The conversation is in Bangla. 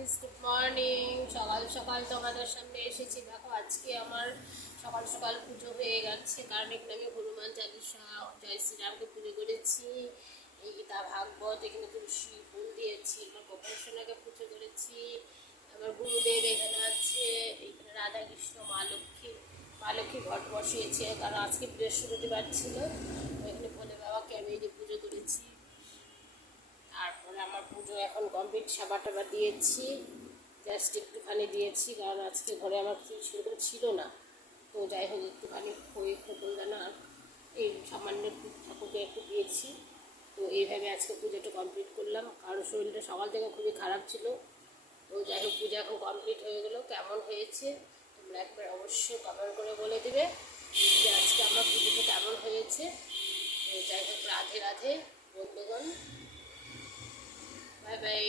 Friends, good morning. সকাল সকাল তোমাদের সামনে এসেছি। দেখো, আজকে আমার সকাল সকাল পুজো হয়ে গেছে, কারণ এখানে আমি হনুমান চালিসা, জয় শ্রীরামকে পুজো করেছি। এই গীতা ভাগবত, এখানে তুলসী ফুল দিয়েছি, আমার গোপাল সোনাকে পুজো করেছি। আমার গুরুদেব এখানে আছে, এখানে রাধা কৃষ্ণ, মা লক্ষ্মী ঘট বসিয়েছে, কারণ আজকে বৃহস্পতিবার ছিল। এখানে ভোলে বাবাকে আমি এই যে পুজো করেছি। তারপরে আমার পুজো এখন কমপ্লিট, সাবা টাবা দিয়েছি, জাস্ট একটুখানি দিয়েছি, কারণ আজকে ঘরে আমার কিছু সেরকম ছিল না। তো যাই হোক, একটুখানি খই খোকন দানা এই সামান্য একটু ঠাকুরকে একটু দিয়েছি। তো এইভাবে আজকে পুজোটা কমপ্লিট করলাম, কারণ শরীরটা সকাল থেকে খুবই খারাপ ছিল। তো যাই হোক, পুজো এখন কমপ্লিট হয়ে গেলো। কেমন হয়েছে তোমরা একবার অবশ্যই কমেন্ট করে বলে দেবে যে আজকে আমার পুজোটা কেমন হয়েছে। তো যাই হোক, রাধে রাধে বন্ধুগণ, বাই বাই।